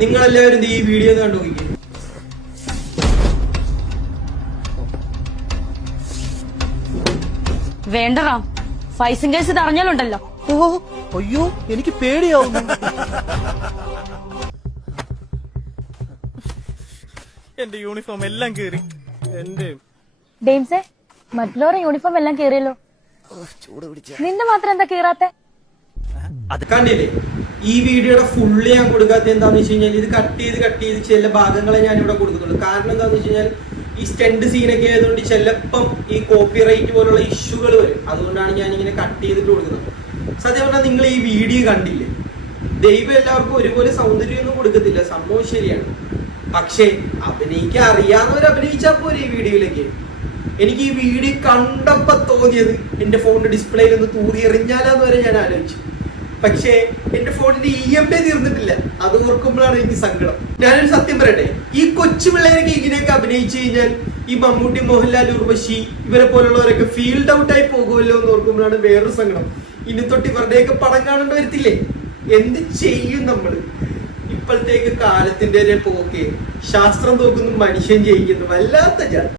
നിങ്ങളെല്ലാവരും ഈ വീഡിയോ ഒന്ന് കണ്ടു നോക്കിക്കേ. വേണ്ടടാ, ഫൈസും കേസ് ഇത് അറിഞ്ഞാലുണ്ടല്ലോ. ഓ അയ്യോ, എനിക്ക് പേടിയാവുന്നു. എന്റെ യൂണിഫോം എല്ലാം കീറി. എന്റെ ഡെയിംസേ, മറ്റുള്ളവരുടെ യൂണിഫോം എല്ലാം കീറിയല്ലോ, നിന്റെ മാത്രം എന്താ കീറാത്തെ? അത് കണ്ടില്ലേ, ഈ വീഡിയോയുടെ ഫുള്ള് ഞാൻ കൊടുക്കാത്ത എന്താന്ന് വെച്ച് കഴിഞ്ഞാൽ ഇത് കട്ട് ചെയ്ത് ചില ഭാഗങ്ങളെ ഞാൻ ഇവിടെ കൊടുക്കുന്നുള്ളൂ. കാരണം എന്താന്ന് വെച്ച് കഴിഞ്ഞാൽ ഈ സ്റ്റണ്ട് സീനൊക്കെ ആയതുകൊണ്ട് ചിലപ്പം ഈ കോപ്പിറൈറ്റ് പോലുള്ള ഇഷ്യൂകൾ വരും. അതുകൊണ്ടാണ് ഞാൻ ഇങ്ങനെ കട്ട് ചെയ്തിട്ട് കൊടുക്കുന്നത്. സത്യം പറഞ്ഞാൽ നിങ്ങൾ ഈ വീഡിയോ കണ്ടില്ലേ, ദൈവം എല്ലാവർക്കും ഒരുപോലെ സൗന്ദര്യമൊന്നും കൊടുക്കത്തില്ല, സംഭവം ശരിയാണ്. പക്ഷേ അഭിനയിക്കാൻ അറിയാവുന്നവർ അഭിനയിച്ചാൽ പോരെ ഈ വീഡിയോയിലേക്ക്. എനിക്ക് ഈ വീഡിയോ കണ്ടപ്പോ തോന്നിയത് എന്റെ ഫോണിന്റെ ഡിസ്പ്ലേയിൽ ഒന്ന് തൂറി എറിഞ്ഞാലാന്ന് വരെ ഞാൻ ആലോചിച്ചു. പക്ഷേ എന്റെ ഫോണിന്റെ EMI തീർന്നിട്ടില്ല. അത് ഓർക്കുമ്പോഴാണ് എനിക്ക് സങ്കടം. ഞാനൊരു സത്യം പറയട്ടെ, ഈ കൊച്ചു പിള്ളേരൊക്കെ ഇങ്ങനെയൊക്കെ അഭിനയിച്ചു കഴിഞ്ഞാൽ ഈ മമ്മൂട്ടി, മോഹൻലാൽ, ഉർവശി ഇവരെ പോലുള്ളവരൊക്കെ ഫീൽഡ് ഔട്ട് ആയി പോകുമല്ലോ എന്ന് ഓർക്കുമ്പോഴാണ് വേറൊരു സങ്കടം. ഇനി തൊട്ട് ഇവരുടെയൊക്കെ പടം കാണേണ്ടി വരത്തില്ലേ? എന്ത് ചെയ്യും നമ്മള്? ഇപ്പോഴത്തേക്ക് കാലത്തിന്റെ പോക്കെ ശാസ്ത്രം നോക്കുന്നു, മനുഷ്യൻ ജയിക്കുന്നു. വല്ലാത്ത ജാതി.